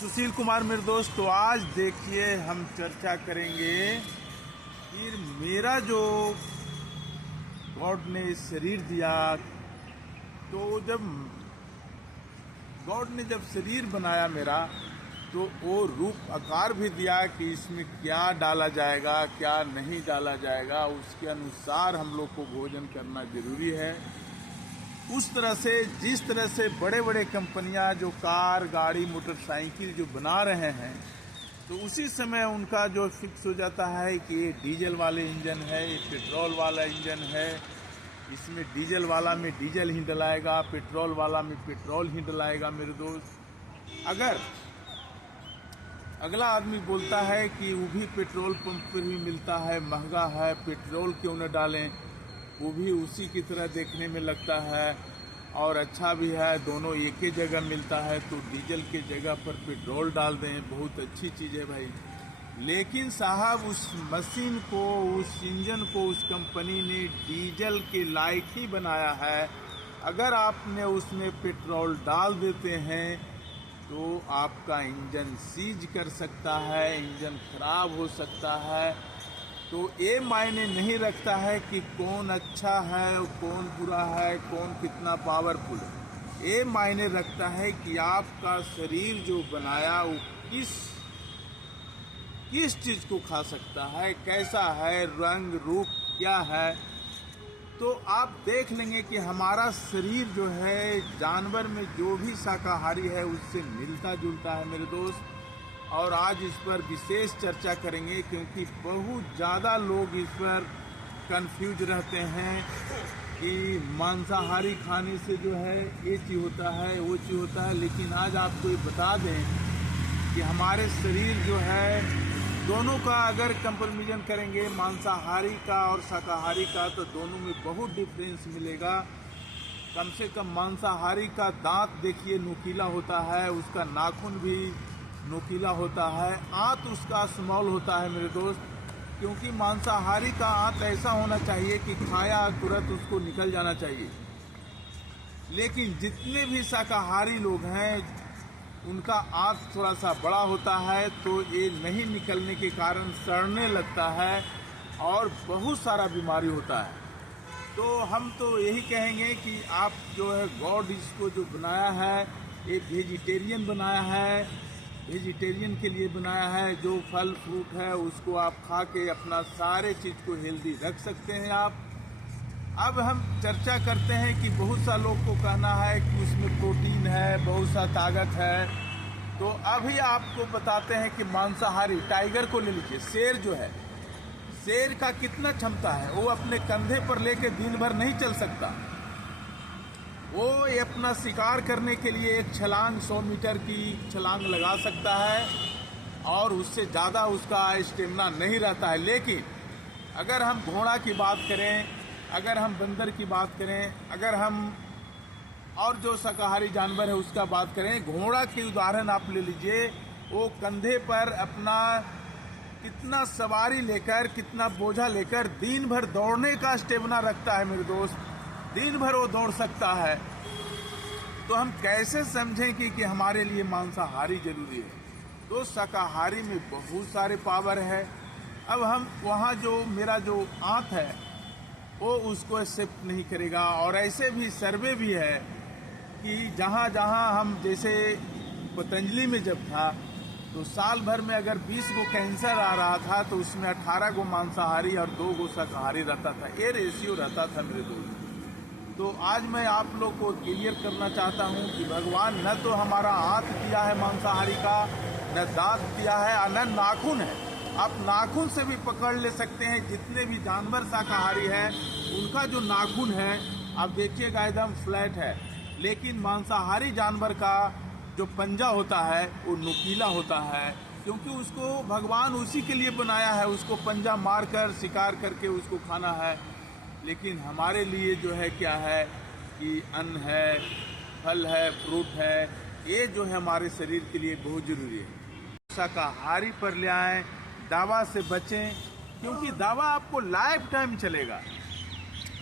सुशील कुमार मेरे दोस्त। तो आज देखिए हम चर्चा करेंगे कि मेरा जो गॉड ने शरीर दिया, तो जब गॉड ने जब शरीर बनाया मेरा, तो वो रूप आकार भी दिया कि इसमें क्या डाला जाएगा क्या नहीं डाला जाएगा, उसके अनुसार हम लोग को भोजन करना जरूरी है। उस तरह से जिस तरह से बड़े बड़े कंपनियां जो कार गाड़ी मोटरसाइकिल जो बना रहे हैं, तो उसी समय उनका जो फिक्स हो जाता है कि ये डीजल वाले इंजन है, ये पेट्रोल वाला इंजन है, इसमें डीजल वाला में डीजल ही डलाएगा, पेट्रोल वाला में पेट्रोल ही डलाएगा। मेरे दोस्त, अगर अगला आदमी बोलता है कि वो भी पेट्रोल पंप पर ही मिलता है, महंगा है, पेट्रोल क्यों न डालें, वो भी उसी की तरह देखने में लगता है और अच्छा भी है, दोनों एक ही जगह मिलता है, तो डीजल के जगह पर पेट्रोल डाल दें, बहुत अच्छी चीज़ है भाई। लेकिन साहब, उस मशीन को, उस इंजन को उस कंपनी ने डीजल के लायक ही बनाया है। अगर आपने उसमें पेट्रोल डाल देते हैं तो आपका इंजन सीज कर सकता है, इंजन खराब हो सकता है। तो ये मायने नहीं रखता है कि कौन अच्छा है और कौन बुरा है, कौन कितना पावरफुल है। ये मायने रखता है कि आपका शरीर जो बनाया वो किस चीज़ को खा सकता है, कैसा है, रंग रूप क्या है। तो आप देख लेंगे कि हमारा शरीर जो है जानवर में जो भी शाकाहारी है उससे मिलता जुलता है मेरे दोस्त। और आज इस पर विशेष चर्चा करेंगे, क्योंकि बहुत ज़्यादा लोग इस पर कंफ्यूज रहते हैं कि मांसाहारी खाने से जो है ये चीज़ होता है, वो चीज़ होता है। लेकिन आज आपको ये बता दें कि हमारे शरीर जो है दोनों का अगर कंपैरिजन करेंगे, मांसाहारी का और शाकाहारी का, तो दोनों में बहुत डिफरेंस मिलेगा। कम से कम मांसाहारी का दांत देखिए नुकीला होता है, उसका नाखून भी नुकीला होता है, आंत उसका स्मॉल होता है मेरे दोस्त। क्योंकि मांसाहारी का आंत ऐसा होना चाहिए कि खाया तुरंत उसको निकल जाना चाहिए। लेकिन जितने भी शाकाहारी लोग हैं उनका आंत थोड़ा सा बड़ा होता है, तो ये नहीं निकलने के कारण सड़ने लगता है और बहुत सारा बीमारी होता है। तो हम तो यही कहेंगे कि आप जो है गॉड इसको जो बनाया है, ये वेजिटेरियन बनाया है, वेजिटेरियन के लिए बनाया है। जो फल फ्रूट है उसको आप खा के अपना सारे चीज़ को हेल्दी रख सकते हैं आप। अब हम चर्चा करते हैं कि बहुत सा लोग को कहना है कि उसमें प्रोटीन है, बहुत सा ताकत है। तो अभी आपको बताते हैं कि मांसाहारी टाइगर को ले लीजिए, शेर जो है, शेर का कितना क्षमता है, वो अपने कंधे पर लेके दिन भर नहीं चल सकता। वो अपना शिकार करने के लिए एक छलांग 100 मीटर की छलांग लगा सकता है और उससे ज़्यादा उसका स्टेमिना नहीं रहता है। लेकिन अगर हम घोड़ा की बात करें, अगर हम बंदर की बात करें, अगर हम और जो शाकाहारी जानवर है उसका बात करें, घोड़ा की उदाहरण आप ले लीजिए। वो कंधे पर अपना कितना सवारी लेकर, कितना बोझा लेकर दिन भर दौड़ने का स्टेमिना रखता है मेरे दोस्त, दिन भर वो दौड़ सकता है। तो हम कैसे समझें कि हमारे लिए मांसाहारी जरूरी है? तो शाकाहारी में बहुत सारे पावर है। अब हम वहाँ जो मेरा जो आंत है वो उसको एक्सेप्ट नहीं करेगा। और ऐसे भी सर्वे भी है कि जहाँ जहाँ हम, जैसे पतंजलि में जब था तो साल भर में अगर 20 गो कैंसर आ रहा था तो उसमें 18 गो मांसाहारी और 2 गो शाकाहारी रहता था। ये रेशियो रहता था मेरे दोस्त। तो आज मैं आप लोग को क्लियर करना चाहता हूँ कि भगवान न तो हमारा हाथ दिया है मांसाहारी का, न दांत दिया है, न नाखून है। आप नाखून से भी पकड़ ले सकते हैं। जितने भी जानवर शाकाहारी है उनका जो नाखून है आप देखिएगा एकदम फ्लैट है। लेकिन मांसाहारी जानवर का जो पंजा होता है वो नुकीला होता है, क्योंकि उसको भगवान उसी के लिए बनाया है, उसको पंजा मारकर शिकार करके उसको खाना है। लेकिन हमारे लिए जो है क्या है कि अन्न है, फल है, फ्रूट है, ये जो है हमारे शरीर के लिए बहुत जरूरी है। शाकाहारी पर ले आएँ, दवा से बचें, क्योंकि दवा आपको लाइफ टाइम चलेगा।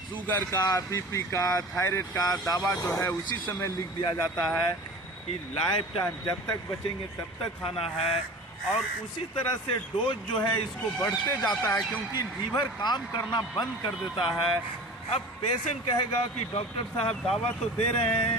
शुगर का, बीपी का, थायराइड का दवा जो है उसी समय लिख दिया जाता है। कि लाइफ टाइम जब तक बचेंगे तब तक खाना है, और उसी तरह से डोज जो है इसको बढ़ते जाता है, क्योंकि लीवर काम करना बंद कर देता है। अब पेशेंट कहेगा कि डॉक्टर साहब दावा तो दे रहे हैं,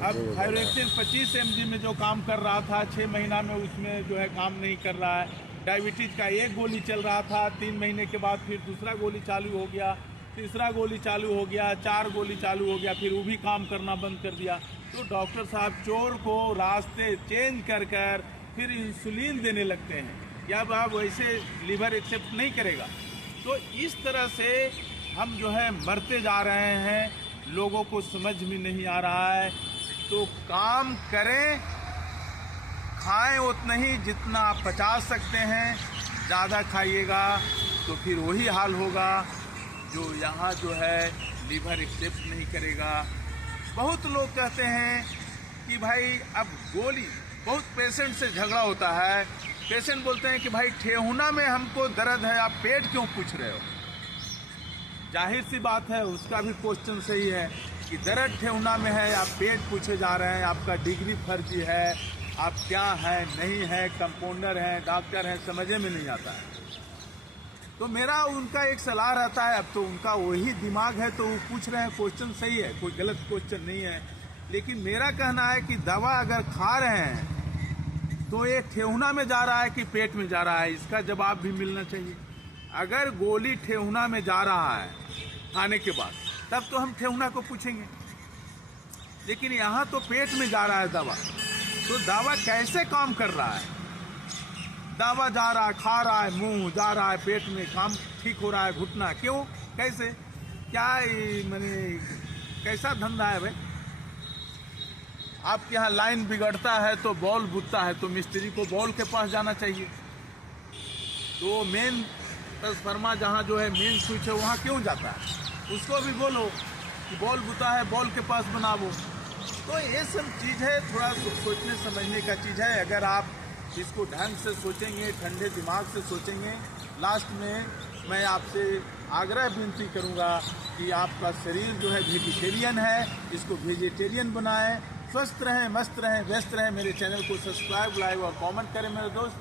अब थायरोक्सिन 25 mg में जो काम कर रहा था 6 महीना में, उसमें जो है काम नहीं कर रहा है। डायबिटीज़ का एक गोली चल रहा था, 3 महीने के बाद फिर दूसरा गोली चालू हो गया, तीसरा गोली चालू हो गया, 4 गोली चालू हो गया, फिर वो भी काम करना बंद कर दिया। तो डॉक्टर साहब चोर को रास्ते चेंज कर कर फिर इंसुलिन देने लगते हैं, या अब वैसे लीवर एक्सेप्ट नहीं करेगा। तो इस तरह से हम जो है मरते जा रहे हैं, लोगों को समझ में नहीं आ रहा है। तो काम करें, खाएं उतना ही जितना आप पचा सकते हैं, ज़्यादा खाइएगा तो फिर वही हाल होगा जो यहाँ जो है लीवर एक्सेप्ट नहीं करेगा। बहुत लोग कहते हैं कि भाई अब गोली, बहुत पेशेंट से झगड़ा होता है, पेशेंट बोलते हैं कि भाई ठेहुना में हमको दर्द है, आप पेट क्यों पूछ रहे हो। जाहिर सी बात है, उसका भी क्वेश्चन सही है कि दर्द ठेहुना में है, आप पेट पूछे जा रहे हैं, आपका डिग्री फर्जी है, आप क्या है नहीं है, कंपाउंडर हैं, डॉक्टर हैं, समझे में नहीं आता है। तो मेरा उनका एक सलाह रहता है, अब तो उनका वही दिमाग है तो वो पूछ रहे हैं, क्वेश्चन सही है, कोई गलत क्वेश्चन नहीं है। लेकिन मेरा कहना है कि दवा अगर खा रहे हैं तो ये ठेहुना में जा रहा है कि पेट में जा रहा है, इसका जवाब भी मिलना चाहिए। अगर गोली ठेहुना में जा रहा है खाने के बाद, तब तो हम ठेहुना को पूछेंगे, लेकिन यहाँ तो पेट में जा रहा है दवा। तो दवा कैसे काम कर रहा है? दवा जा रहा है, खा रहा है, मुंह जा रहा है, पेट में काम ठीक हो रहा है, घुटना क्यों, कैसे, क्या मैंने कैसा धंधा है भाई? आपके यहाँ लाइन बिगड़ता है तो बॉल बुझता है, तो मिस्त्री को बॉल के पास जाना चाहिए। तो मेन ट्रांसफार्मर जहाँ जो है मेन स्विच है वहाँ क्यों जाता है? उसको भी बोलो कि बॉल बुता है, बॉल के पास बनाओ। तो ये सब चीज़ है, थोड़ा सोचने समझने का चीज़ है। अगर आप इसको ढंग से सोचेंगे, ठंडे दिमाग से सोचेंगे, लास्ट में मैं आपसे आग्रह विनती करूँगा कि आपका शरीर जो है वेजिटेरियन है, इसको वेजिटेरियन बनाएं। स्वस्थ रहें, मस्त रहें, व्यस्त रहें। मेरे चैनल को सब्सक्राइब, लाइक और कमेंट करें मेरे दोस्त।